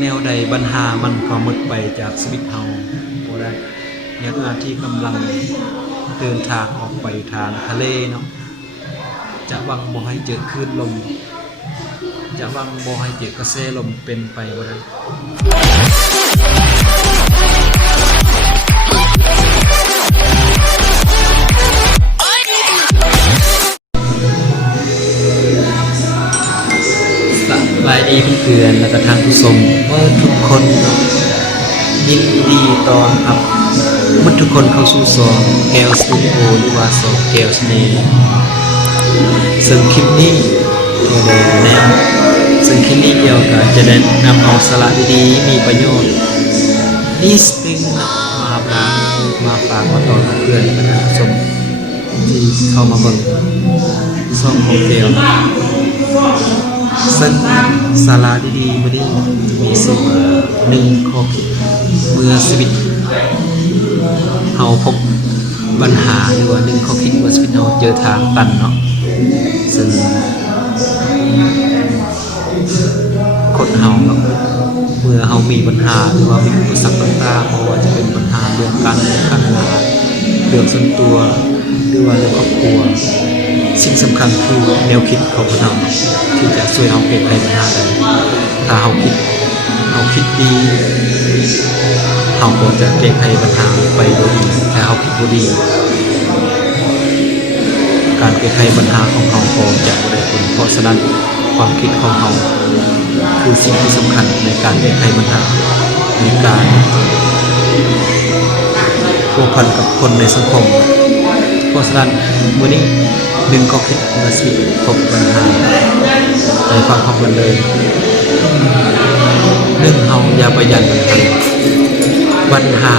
แนวใดปัญหามันก็หมดไปจากชีวิตเฮาบ่ได้ในขณะที่กำลังเดินทางออกไปทางทะเลเนาะจะวังบ่ให้เจอคลื่นลม จะวังบ่ให้เจอกระแสลมเป็นไปบ่ได้ บายดีเพื่อนๆและก็ทางผู้ชมเมื่อทุกคนยินดีตอนรับมื่อทุกคนเข้าสู่ซองแก้วสตูดิโอหรือว่าซองแก้วสเนห์ซึ่งคลิปนี้ก็ได้แนะซึ่งคลิปนี้เดียวก็จะได้นำเอาสาระดีๆมีประโยชน์นิดนึงมาฝากมาฝากมาต่อกับเพื่อนและทางผู้ชมที่เข้ามาเบิ่งซองของแก้ว ซึ่งสาราดีๆวันนี้มีสิ่งหนึ่งข้อคิดเมื่อชีวิตเราพบปัญหาหรือว่าหนึ่งข้อคิดเมื่อชีวิตเราเจอทางตันเนาะซึ่งคนเฮาเนาะเมื่อเฮามีปัญหาหรือว่ามีอุปสรรคต่างๆไม่ว่าจะเป็นปัญหาเรื่องการเงินการงานเรื่องส่วนตัวหรือว่าเรื่องครอบครัว สิ่งสำคัญคือแนวคิดของเราที่จะช่วยเราแก้ไขปัญหาได้ถ้าเราคิดเราคิดดีเราก็จะแก้ไขปัญหาไปโดยดีแต่เราคิดบ่ดี การแก้ไขปัญหาของเราก็จะบ่ได้ผลเพราะฉะนั้นความคิดของเราคือสิ่งที่สำคัญในการแก้ไขปัญหาในการพัวพันกับคนในสังคม เพราะฉะนั้นวันนี้หนึ่งก็คิดมาสิพบปัญหาใจฟังคำกันเลยหนึ่งเฮาอย่าประยัดปัญหา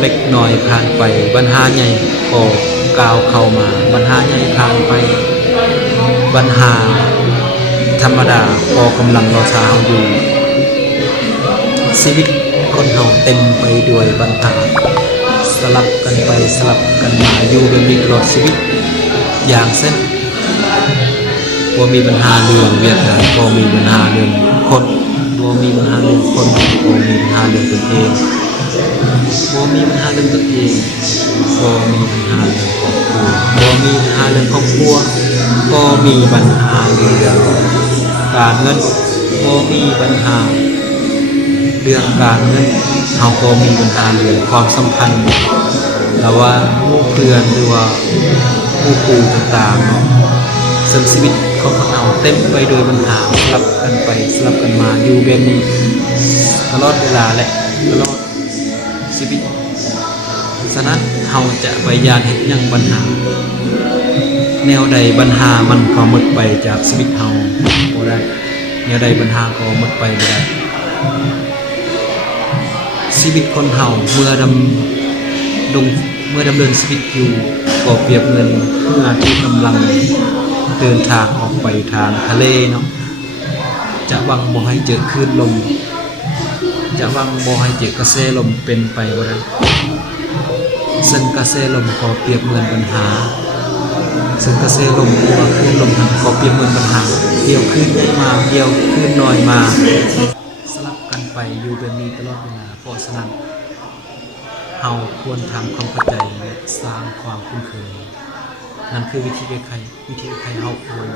เล็กน้อยผ่านไปปัญหาใหญ่ก็ก้าวเข้ามาปัญหาใหญ่ผ่านไปปัญหาธรรมดาพอกำลังเราเช้าอยู่ชีวิตคนเฮาเต็มไปด้วยปัญหา ลับกันไปสลับกันมาอยู่เป็นมีตลอดชีวิต อย่างเช่นพอมีปัญหาเรื่องเวียดนามพอมีปัญหาเรื่องคนพอมีปัญหาเรื่องคนพอมีปัญหาเรื่องตนเองพอมีปัญหาเรื่องตนเองพอมีปัญหาเรื่องครอบครัวพอมีปัญหาเรื่องครอบครัวพอมีปัญหาเรื่องการเงินพอมีปัญหาเรื่องการเงิน เราก็มีปัญหาเรื่องความสัมพันธ์ระหว่างหมู่เพื่อนหรือว่าหมู่ครูต่างๆเนาะซึ่งชีวิตของเราเต็มไปด้วยปัญหาสลับกันไปสลับกันมาอยู่แบบนี้ตลอดเวลาแหละตลอดชีวิตฉะนั้นเราจะไปยานเห็นยังปัญหา แนวใดปัญหามันก็หมดไปจากชีวิตเราบ่ได้แนวใดปัญหาก็หมดไปบ่ได้ ชีวิตคนเฮาเมื่อดำดงเมื่อดำเนินชีวิตอยู่ก็เปรียบเงินเมื่อที่กำลังเดินทางออกไปทางทะเลเนาะจะวังบ่ให้เจอคลื่นลม จะวังบ่ให้เจอกระแสลมเป็นไปบ่ได้ซึ่งกระแสลมก็เปรียบเหมือนปัญหาซึ่งกระแสลมหรือว่าคลื่นลมนั้นก็เปรียบเหมือนปัญหาเดียวคลื่นมาเดียวคลื่นน้อยมา กันไปอยู่แบบนี้ตลอดเวลาเพราะฉะนั้นเราควรทำความเข้าใจและสร้างความคุ้นเคย นั่นคือวิธีแก้ไขวิธีแก้ไขเราควร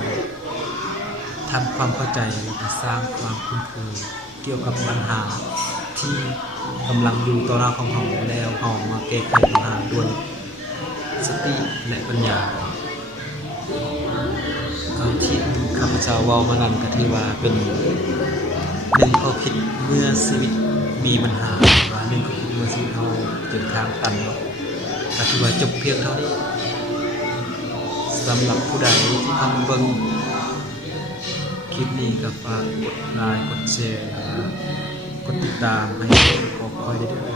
ทำความเข้าใจและสร้างความคุ้นเคย เกี่ยวกับปัญหาที่กำลังอยู่ต่อหน้าของเราแล้วเรามาแก้ไขปัญหาด้วยสติและปัญญาที่ข้าพเจ้าว้ามานั้นก็ถือว่าเป็น หนึ่งข้อคิดเมื่อชีวิตมีปัญหาว่าหนึ่งข้อคิดเมื่อชีวิตเราเกิดทางตันเนาะก็ถือว่าจบเพียงเท่านี้สำหรับผู้ใดที่ทำเบิ่งคลิปนี้ก็ฝากกดไลค์กดแชร์กดติดตามให้ขอคอยได้ด้วย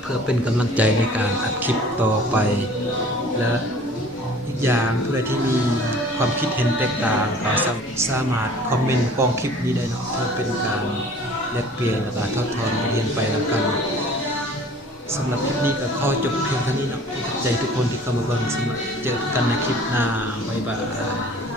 เพื่อเป็นกำลังใจในการอัดคลิปต่อไปและ อีกอย่างผู้ใดที่มีความคิดเห็นแตกต่างก็สามารถคอมเมนต์กองคลิปนี้ได้เนาะเพื่อเป็นการแลกเปลี่ยนและการทอดทอนเรียนไปแล้วกันสำหรับคลิปนี้ก็ขอจบเพียงเท่านี้เนาะขอบใจทุกคนที่เข้ามาเบิ่งสมัครเจอกันในคลิปหน้าบ๊ายบาย